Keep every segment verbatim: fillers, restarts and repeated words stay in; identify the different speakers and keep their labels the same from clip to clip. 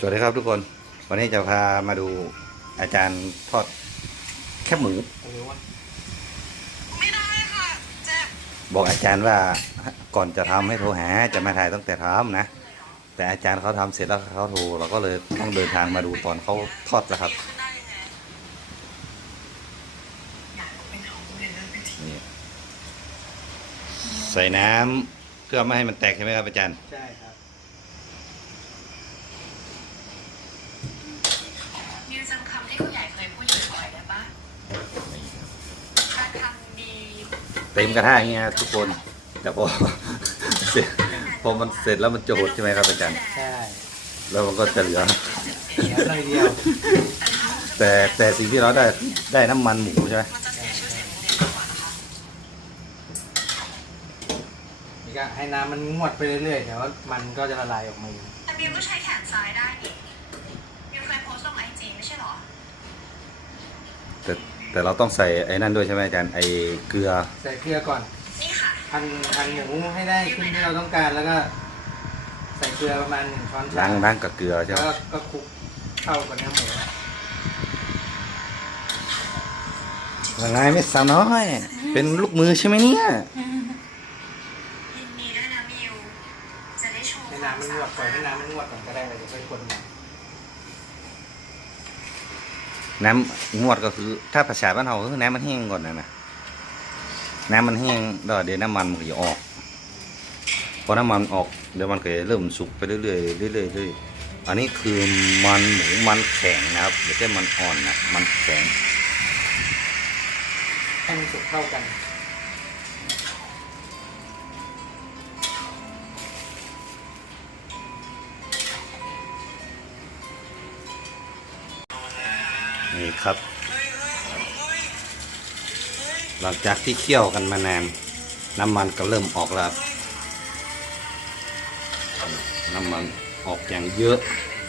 Speaker 1: สวัสดีครับทุกคนวันนี้จะพามาดูอาจารย์ทอดแคบหมู
Speaker 2: ไม่ได้ค่ะเจ็บ
Speaker 1: บอกอาจารย์ว่าก่อนจะทำให้โทรหาจะมาถ่ายตั้งแต่ทำนะแต่อาจารย์เขาทำเสร็จแล้วเขาโทรเราก็เลยต้องเดินทางมาดูตอนเขาทอดแล้วครับนี่ใส่น้ำเพื่อไม่ให้มันแตกใช่ไหมครับอาจารย์
Speaker 3: ใช่ครับ
Speaker 2: ยืนจำคำที่ผู้ใหญ่เคยพูดบ่อยๆได้ปะการทำดี
Speaker 1: เต็มกระทะอย่างเงี้ยทุกคนแต่พอเสร็จพอมันเสร็จแล้วมันจะหดใช่ไหมครับอาจารย์
Speaker 3: ใช่
Speaker 1: แล้วมันก็จะเหลือ
Speaker 3: เหลือหน่อยเดียว
Speaker 1: แต่แต่สิ่งที่เราได้ได้น้ำมันหมูใช่ไหม
Speaker 3: นี่ก็ให้น้ำมันงวดไปเรื่อยๆเดี๋ยวมันก็จะละลายออกมาเอง
Speaker 2: แต่บิวก็ใช้แขนซ้ายได้นี่บิวเคยโพสต์ลงไอจีไม่ใช่หรอ
Speaker 1: แต่แต่เราต้องใส่ไอ้นั่นด้วยใช่ไหมอาจารย์ไอ้เกลือ
Speaker 3: ใส่เกลือก่อน
Speaker 2: นี่ค่ะ
Speaker 3: พันพันหมูให้ได้ขึ้นที่เราต้องการแล้วก็ใส่เกลือประมาณหนึ่งช้อนชา
Speaker 1: ล้างล้างกับเกลือใช่ไหม
Speaker 3: แล้วก็คลุกเข้ากับเนื้อหมู
Speaker 1: ยังไงไม่สาวน้อยเป็นลูกมือใช่ไหมเนี่ย
Speaker 2: ยินดีด้วยนะบิวจะได้โชว์
Speaker 3: ให้น้ำมันงวดก่อนให้น้ำมันงวดก่อนก็ได้เลยเดี๋ยวค่อยคนมา
Speaker 1: น้ำงวดก็คือถ้าภาษาบ้านเราคือน้ำมันแห้งก่อนนะนะน้ำมันแห้งแล้วเดี๋ยวน้ำมันมันจะออกพอน้ำมันออกเดี๋ยวมันก็เริ่มสุกไปเรื่อยๆเรื่อยๆเรื่อยๆอันนี้คือมันหมูมันแข็งนะครับไม่ใช่มันอ่อนนะมันแข็ง
Speaker 3: ให้มันสุกเข้ากัน
Speaker 1: นี่ครับหลังจากที่เคี่ยวกันมานานน้ำมันก็เริ่มออกแล้วน้ำมันออกอย่างเยอะ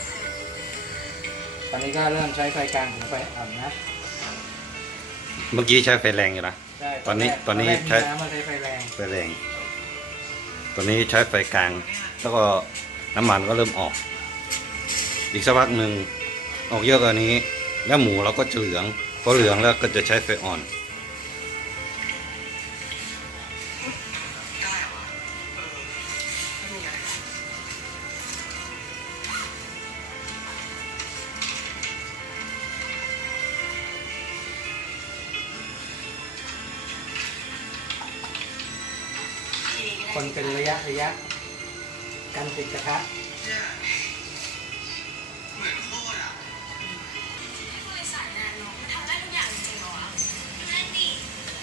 Speaker 3: ตอนนี้ก็เริ่มใช้ไฟกลางถึงไฟอ่อนนะ
Speaker 1: เมื่อกี้ใช้ไฟแรงอยู่นะตอนนี้ตอนนี้ใช้
Speaker 3: ไฟแรง
Speaker 1: ไฟแรงตอนนี้ใช้ไฟกลางแล้วก็น้ำมันก็เริ่มออกอีกสักพักหนึ่งออกเยอะกว่านี้แล้วหมูเราก็จะเหลืองพอเหลืองแล้วก็จะใช้ไฟอ่อน
Speaker 3: คนเป็นระยะระยะกันติดกระทะ
Speaker 2: เหมือนโคตรอ่ะบริษัทงานน้องทำได้ทุกอย่างจริงๆเหรอนั่นดิ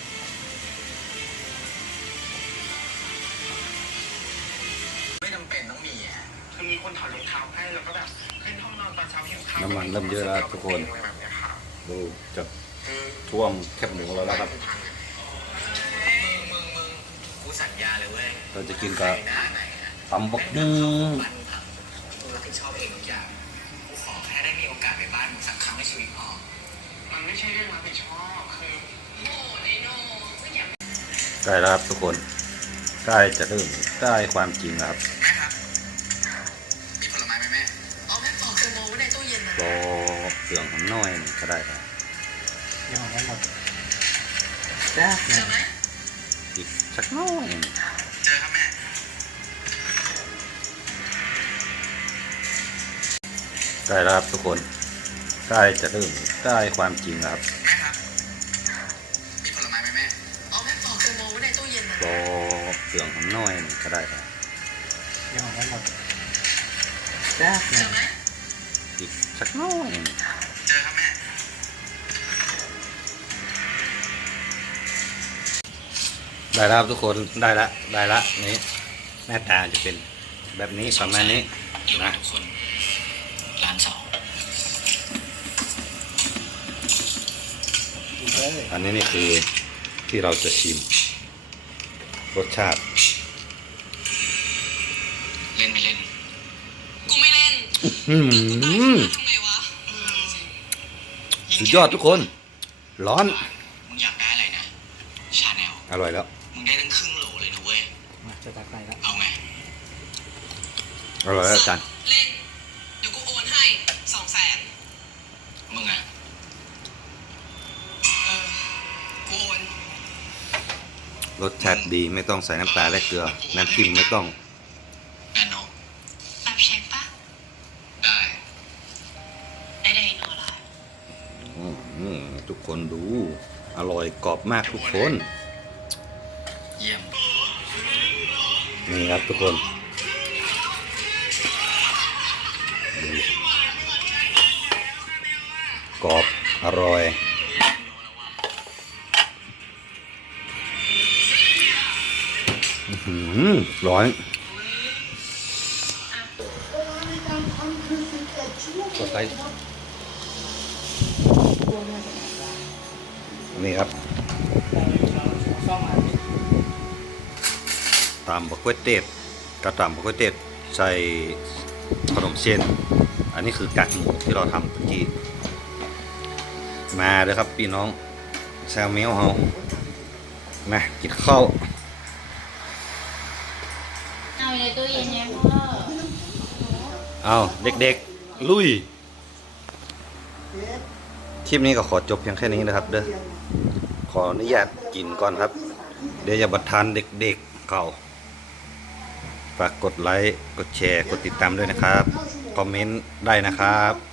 Speaker 2: ไม่จำเป็นต้องมีอ่ะคือมีคนถอดรองเท้าให้แล้วก็แบบขึ้นห้องนอนตอนเช้าหิวข้าว
Speaker 1: น้ำมันเริ่มเยอะแล้วทุกคนดูจะท่วมแคบหมูเราแล้วครับ
Speaker 2: สัญญาเลยเว้ย
Speaker 1: เราจะกินกับตำบักนึ่ง
Speaker 2: กูรับผิดชอบเองทุกอย่างกูขอแค่ได้มีโอกาสไปบ้านมึงสักครั้งในชีวิตพอมันไม่ใช่เรื่องรับผิดชอบคือโง่ไอ้โน่
Speaker 1: ใกล้แล้วครับทุกคนใกล้จะเริ่มใกล้ความจริงครับ
Speaker 2: แม่ครับมีผลไม้ไหมแม่เอาแม่ปอกเทอร์โมไว้ในตู้เย็นนะ
Speaker 1: รอเปลืองหอมน้อยก็ได้ครับ
Speaker 3: ยังไม่หมดจ้า
Speaker 2: เจอไหม
Speaker 1: อีกสักน้อย
Speaker 2: เจอครับแม่
Speaker 1: ใกล้แล้วครับทุกคนใกล้จะเริ่มใกล้ความจริงครับ
Speaker 2: แม่ครับมีผลไม้ไหมแม่เอาแม่ปอกเทอร์โมไว้ในตู้เย็นนะ
Speaker 1: รอเปลืองหอมน้อยก็ได้ครับ
Speaker 3: ยังไม่หมดจ้า
Speaker 2: เจอไหม
Speaker 1: อีกสักน้อย
Speaker 2: เจอครับแม่
Speaker 1: ได้แล้วทุกคนได้ละได้ละนี่หน้าตาจะเป็นแบบนี้ประมาณนี้นะ
Speaker 2: ทุกคนร้านสอง
Speaker 1: อันนี้นี่คือที่เราจะชิมรสชาติ
Speaker 2: เล่นไม่เล่นกูไม่เล่นทำไงวะ
Speaker 1: สุดยอดทุกคนร้อน
Speaker 2: มึงอยากได้อะไรนะชาแนล
Speaker 1: อร่อยแล้ว
Speaker 2: มึงได้ตั้งครึ่งโหลเลยนะเว้ย
Speaker 3: จะตักไปแล้ว
Speaker 2: เอาไง
Speaker 1: อร่อยแล้วอาจารย์
Speaker 2: เล่นเดี๋ยวกูโอนให้
Speaker 1: รสชาติดีไม่ต้องใส่น้ำปลาและเกลือน้ำจิ้มไม่ต้อง
Speaker 2: แน่นอน
Speaker 4: แบบเชฟปะ
Speaker 2: ได้
Speaker 4: ได้ได้นอนละ
Speaker 1: อืมทุกคนดูอร่อยกรอบมากทุกคน
Speaker 2: เยี่ยม
Speaker 1: นี่ครับทุกคนดูกรอบอร่อยอื้อหือร้อนกดไลค์นี่ครับ
Speaker 3: ซ่อมมา
Speaker 1: ตามบะกล้วยเต็ดกระตำบะกล้วยเต็ดใส่ขนมเส้น อันนี้คือกากหมูที่เราทำเมื่อกี้มาเลยครับพี่น้องแซวเมียวเฮามากินข้าว
Speaker 4: เอาในตู้เย็นเนี่ยพ่อ
Speaker 1: เอาเด็กๆ ลุยคลิปนี้ก็ขอจบเพียงแค่นี้นะครับเด้อขออนุญาตกินก่อนครับ เดี๋ยวอย่าบัดทานเด็กๆเขาฝากกดไลค์ กดแชร์ กดติดตามด้วยนะครับ คอมเมนต์ได้นะครับ